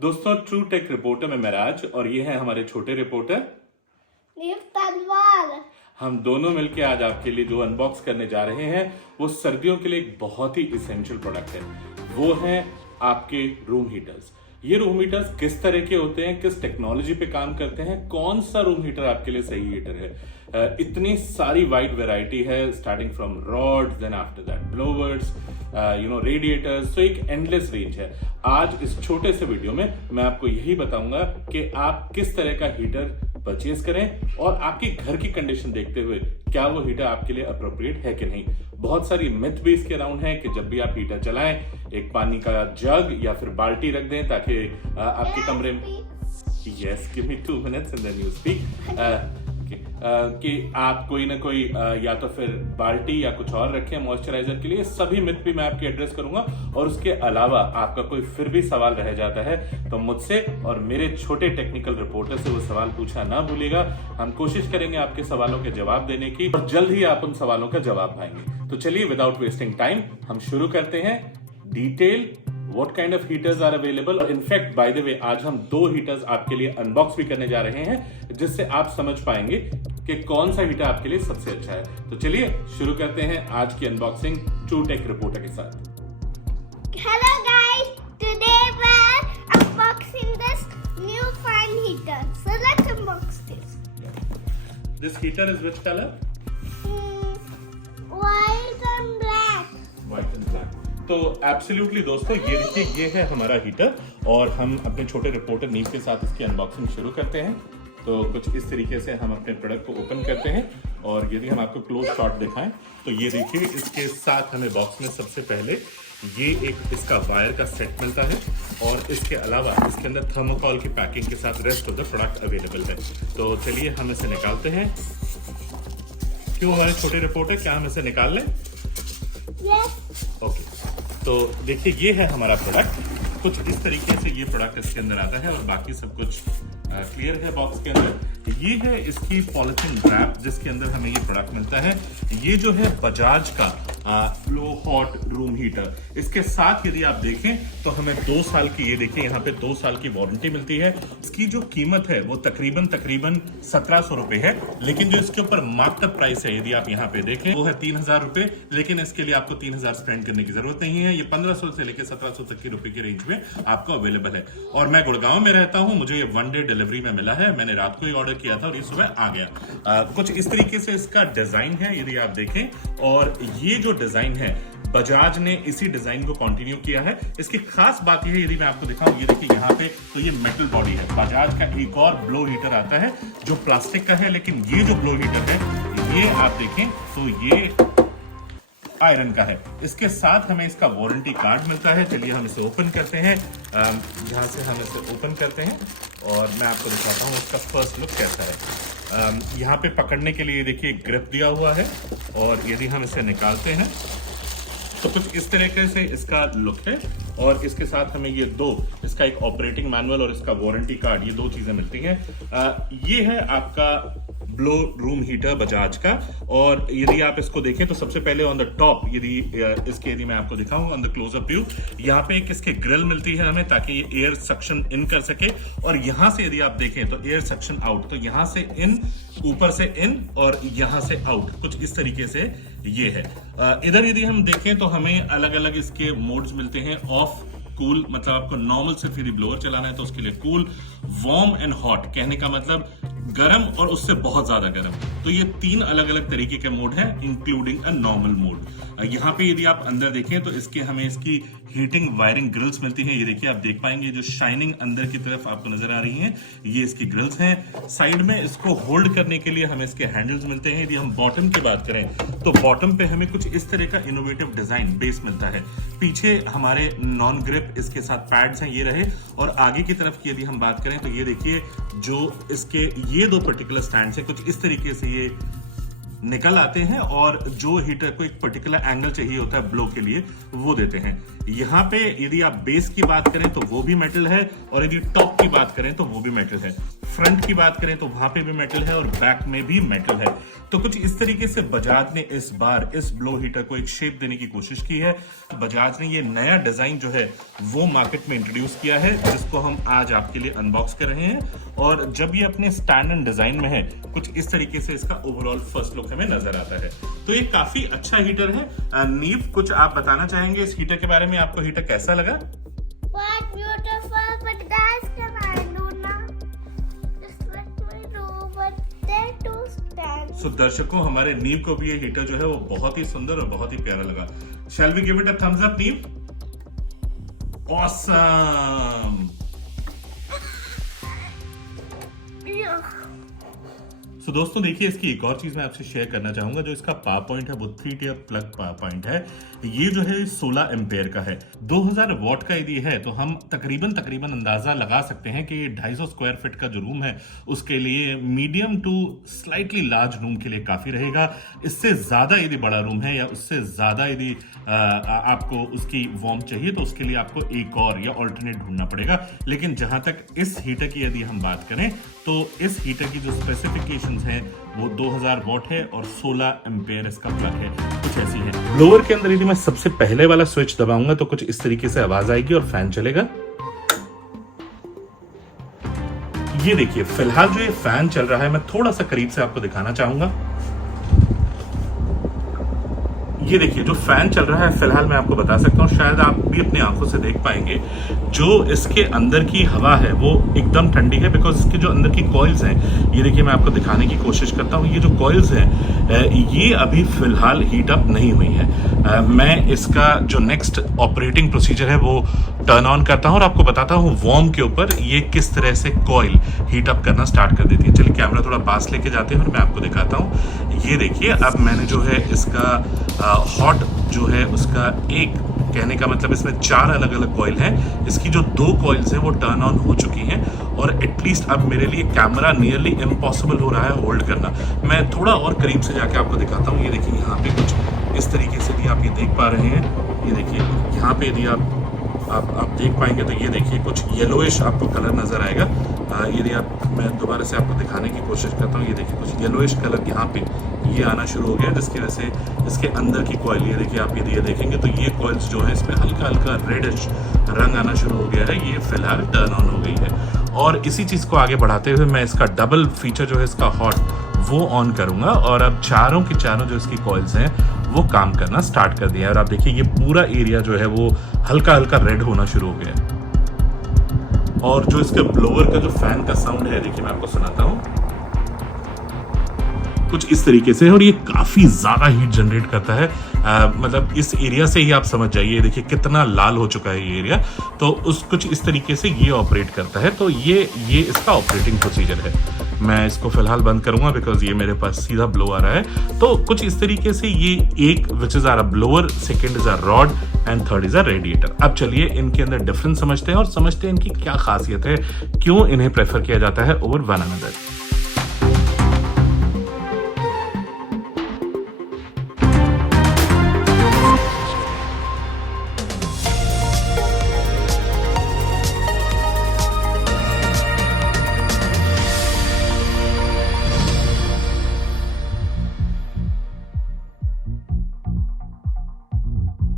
दोस्तों, true take reporter में मैं राज और ये है हमारे छोटे रिपोर्टर तलवार। हम दोनों मिलकर आज आपके लिए जो अनबॉक्स करने जा रहे हैं वो सर्दियों के लिए एक बहुत ही इसेंशियल प्रोडक्ट है। वो है आपके रूम हीटर्स। ये रूम हीटर्स किस तरह के होते हैं, किस टेक्नोलॉजी पे काम करते हैं, कौन सा रूम हीटर आपके लिए सही हीटर है। इतनी सारी वाइड वैरायटी है, starting from rods, then after that blowers, radiators. तो एक एंडलेस रेंज है। आज इस छोटे से वीडियो में मैं आपको यही बताऊंगा कि आप किस तरह का हीटर परचेज करें और आपके घर की कंडीशन देखते हुए क्या वो हीटर आपके लिए अप्रोप्रिएट है कि नहीं। बहुत सारी मिथ भी इसके अराउंड है कि जब भी आप हीटर चलाएं एक पानी का जग या फिर बाल्टी रख दें ताकि आपके कमरे में yes give me 2 minutes and then you speak कि आप कोई ना कोई या तो फिर बाल्टी या कुछ और रखें मॉइस्चराइजर के लिए। सभी मिथ भी मैं आपके एड्रेस करूंगा और उसके अलावा आपका कोई फिर भी सवाल रह जाता है तो मुझसे और मेरे छोटे टेक्निकल रिपोर्टर से वो सवाल पूछना ना भूलिएगा। हम कोशिश करेंगे आपके सवालों के जवाब देने की और जल्द ही आप उन सवालों का जवाब पाएंगे। तो चलिए विदाउट वेस्टिंग टाइम हम शुरू करते हैं। Detail What kind of heaters are available? और इनफैक्ट बाय द वे आज हम 2 हीटर्स आपके लिए अनबॉक्स भी करने जा रहे हैं जिससे आप समझ पाएंगे कि कौन सा हीटर आपके लिए सबसे अच्छा है। तो चलिए शुरू करते हैं आज की अनबॉक्सिंग ट्रू टेक रिपोर्टर के साथ। Hello guys, today we're unboxing this new fan heater. So let's unbox this. This heater is which color? White and black. White and black. तो एब्सोल्युटली दोस्तों, ये देखिए ये है हमारा हीटर और हम अपने छोटे रिपोर्टर नीव के साथ इसकी अनबॉक्सिंग शुरू करते हैं। तो कुछ इस तरीके से हम अपने प्रोडक्ट को ओपन करते हैं और यदि हम आपको क्लोज शॉट दिखाएं तो ये देखिए इसके साथ हमें बॉक्स में सबसे पहले ये एक इसका वायर का सेट मिलता है और इसके अलावा इसके अंदर थर्मोकॉल की पैकिंग के साथ rest of the product available है। तो चलिए हम इसे निकालते हैं। क्यों हमारे छोटे रिपोर्टर, क्या हम इसे निकाल लें? Yes. ओके, तो देखिए ये है हमारा प्रोडक्ट। कुछ इस तरीके से ये प्रोडक्ट इसके अंदर आता है और बाकी सब कुछ क्लियर है बॉक्स के अंदर। ये है इसकी पॉलिथीन रैप जिसके अंदर हमें ये प्रोडक्ट मिलता है। ये जो है बजाज का फ्लो हॉट रूम हीटर। इसके साथ यदि आप देखें तो हमें 2 साल की, ये देखिए यहाँ पे 2 साल की वारंटी मिलती है। इसकी जो कीमत है वो तकरीबन 1700 रुपए है, लेकिन जो इसके ऊपर मार्कअप प्राइस है यदि आप यहाँ पे देखें वो है 3000 रुपए। लेकिन इसके लिए आपको 3000 स्पेंड करने की जरूरत नहीं है। ये 1500 से लेकर 1700 तक की रुपए की रेंज में आपको अवेलेबल है। और मैं गुड़गांव में रहता हूँ, मुझे ये 1 डे डिलीवरी में मिला है। मैंने रात को ही ऑर्डर किया था और ये सुबह आ गया। कुछ इस तरीके से इसका डिजाइन है यदि आप देखें, और ये जो डिजाइन है बजाज ने इसी डिजाइन को कंटिन्यू किया है। इसकी खास बात यह है, यदि मैं आपको दिखाऊं, ये देखिए यहाँ पे तो ये मेटल बॉडी है। बजाज का एक और ब्लो हीटर आता है जो प्लास्टिक का है, लेकिन ये जो ब्लो हीटर है ये आप देखें तो ये आयरन का है। इसके साथ हमें इसका वारंटी कार्ड मिलता है। चलिए हम इसे ओपन करते हैं। यहाँ से हम इसे ओपन करते हैं और मैं आपको दिखाता हूँ उसका फर्स्ट लुक कैसा है। यहाँ पे पकड़ने के लिए देखिए ग्रिप दिया हुआ है और यदि हम इसे निकालते हैं तो कुछ इस तरीके से इसका लुक है। और इसके साथ हमें ये इसका एक ऑपरेटिंग मैनुअल और इसका वारंटी कार्ड, ये 2 चीजें मिलती हैं। ये है आपका ब्लो रूम हीटर बजाज का। और यदि आप इसको देखें तो सबसे पहले ऑन द टॉप यदि मैं आपको दिखाऊं ऑन द क्लोजअप व्यू, यहाँ पे एक इसके ग्रिल मिलती है हमें ताकि ये एयर सक्शन इन कर सके। और यहां से यदि आप देखें तो एयर सक्शन आउट, तो यहां से इन, ऊपर से इन और यहां से आउट, कुछ इस तरीके से ये है। इधर यदि हम देखें तो हमें अलग अलग इसके मोड्स मिलते हैं। ऑफ, कूल, मतलब आपको नॉर्मल सिर्फ यदि ब्लोअर चलाना है तो उसके लिए कूल, वार्म एंड हॉट, कहने का मतलब गरम और उससे बहुत ज्यादा गरम। तो ये 3 अलग अलग तरीके के मोड हैं इंक्लूडिंग अ नॉर्मल मोड। यहाँ पे यदि आप अंदर देखें तो इसके हमें इसकी हीटिंग वायरिंग ग्रिल्स मिलती हैं। ये देखिए आप देख पाएंगे जो शाइनिंग अंदर की तरफ आपको नजर आ रही हैं, ये इसकी ग्रिल्स हैं। साइड में इसको होल्ड करने के लिए हमें इसके हैंडल्स मिलते हैं। यदि हम बॉटम की बात करें तो बॉटम पे हमें कुछ इस तरह का इनोवेटिव डिजाइन बेस मिलता है। पीछे हमारे नॉन ग्रिप इसके साथ पैड्स हैं, ये रहे। और आगे की तरफ की यदि हम बात करें तो ये देखिए जो इसके ये 2 पर्टिकुलर स्टैंड है कुछ इस तरीके से ये निकल आते हैं और जो हीटर को एक पर्टिकुलर एंगल चाहिए होता है ब्लो के लिए वो देते हैं। यहाँ पे यदि आप बेस की बात करें तो वो भी मेटल है और यदि टॉप की बात करें तो वो भी मेटल है। फ्रंट की बात करें तो वहां पे भी मेटल है और बैक में भी मेटल है। तो कुछ इस तरीके से बजाज ने इस बार इस ब्लो हीटर को एक शेप देने की कोशिश की है। बजाज ने ये नया डिजाइन जो है वो मार्केट में इंट्रोड्यूस किया है, जिसको हम आज आपके लिए अनबॉक्स कर रहे हैं। और जब ये अपने स्टैंडर्ड डिजाइन में है, कुछ इस तरीके से इसका ओवरऑल फर्स्ट लुक हमें नजर आता है। तो ये काफी अच्छा हीटर है। नीव, कुछ आप बताना चाहेंगे इस हीटर के बारे में? आपको हीटर कैसा लगा? What beautiful, but guys, can I do now? Just let me do, but there to stand. सो दर्शकों, हमारे नीव को भी ये हीटर जो है वो बहुत ही सुंदर और बहुत ही प्यारा लगा। Shall we give it a thumbs up, Neev? Awesome. Yeah. तो दोस्तों देखिए, इसकी एक और चीज मैं आपसे शेयर करना चाहूंगा। जो इसका पावर पॉइंट है वो 3 टियर प्लग पावर पॉइंट है। ये जो है 16 एम्पेयर का है। 2000 वॉट का यदि है तो हम तकरीबन अंदाजा लगा सकते हैं कि 250 स्क्वायर फीट का जो रूम है उसके लिए medium to slightly large room के लिए काफी रहेगा। इससे ज्यादा यदि बड़ा रूम है या उससे ज्यादा यदि आपको उसकी वार्म चाहिए तो उसके लिए आपको एक और या ऑल्टरनेट ढूंढना पड़ेगा। लेकिन जहां तक इस हीटर की यदि हम बात करें तो इस हीटर की जो स्पेसिफिकेशंस हैं वो 2000 वॉट है और 16 एम्पेयर इसका प्लग है। कुछ ऐसी है। ब्लोअर के अंदर यदि मैं सबसे पहले वाला स्विच दबाऊंगा तो कुछ इस तरीके से आवाज आएगी और फैन चलेगा। ये देखिए, फिलहाल जो ये फैन चल रहा है, मैं थोड़ा सा करीब से आपको दिखाना चाहूंगा। ये देखिए, जो फैन चल रहा है फिलहाल मैं आपको बता सकता हूँ, शायद आप भी अपनी आंखों से देख पाएंगे, जो इसके अंदर की हवा है वो एकदम ठंडी है। बिकॉज इसके जो अंदर की कॉइल्स हैं, ये देखिए मैं आपको दिखाने की कोशिश करता हूँ। ये जो कॉइल्स हैं ये अभी फिलहाल हीट अप नहीं हुई है। मैं इसका जो नेक्स्ट ऑपरेटिंग प्रोसीजर है वो टर्न ऑन करता हूँ और आपको बताता हूँ वार्म के ऊपर ये किस तरह से कॉइल हीट अप करना स्टार्ट कर देती है। चलिए कैमरा थोड़ा पास लेके जाते हैं और मैं आपको दिखाता हूँ। ये देखिए, अब मैंने जो है इसका हॉट जो है उसका एक, कहने का मतलब इसमें 4 अलग अलग कॉइल हैं। इसकी जो 2 कॉइल्स हैं वो टर्न ऑन हो चुकी हैं और एटलीस्ट अब मेरे लिए कैमरा नियरली इम्पॉसिबल हो रहा है होल्ड करना। मैं थोड़ा और करीब से जाके आपको दिखाता हूँ। ये देखिए, यहाँ पे कुछ इस तरीके से भी आप ये देख पा रहे हैं। ये देखिए, यहाँ पे यदि आप देख पाएंगे तो ये देखिए कुछ येलोइश आपको कलर नजर आएगा। यदि मैं दोबारा से आपको दिखाने की कोशिश करता हूँ, ये देखिए कुछ येलोइश कलर यहाँ पे ये आना शुरू हो गया, जिसकी वजह से इसके अंदर की कॉइल, ये देखिए आप ये देखेंगे तो ये कॉइल्स जो है इसमें हल्का हल्का रेडिश रंग आना शुरू हो गया है। ये फिलहाल टर्न ऑन हो गई है। और इसी चीज को आगे बढ़ाते हुए मैं इसका डबल फीचर जो है इसका हॉट वो ऑन करूंगा और अब चारों की चारों जो इसकी कॉइल्स हैं वो काम करना स्टार्ट कर दिया है। और आप देखिए, ये पूरा एरिया जो है वो हल्का हल्का रेड होना शुरू हो गया है। और जो इसके ब्लोअर का जो फैन का साउंड है, देखिए मैं आपको सुनाता हूँ कुछ इस तरीके से। और ये काफी ज्यादा हीट जनरेट करता है। मतलब इस एरिया से ही आप समझ जाइए, देखिए कितना लाल हो चुका है ये एरिया। तो उस कुछ इस तरीके से ये ऑपरेट करता है। तो ये इसका ऑपरेटिंग प्रोसीजर है। मैं इसको फिलहाल बंद करूंगा बिकॉज ये मेरे पास सीधा ब्लो आ रहा है। तो कुछ इस तरीके से ये एक which is are a blower, second is a rod and third is a radiator. अब चलिए इनके अंदर डिफरेंस समझते हैं और समझते हैं इनकी क्या खासियत है, क्यों इन्हें प्रेफर किया जाता है ओवर वन अनदर।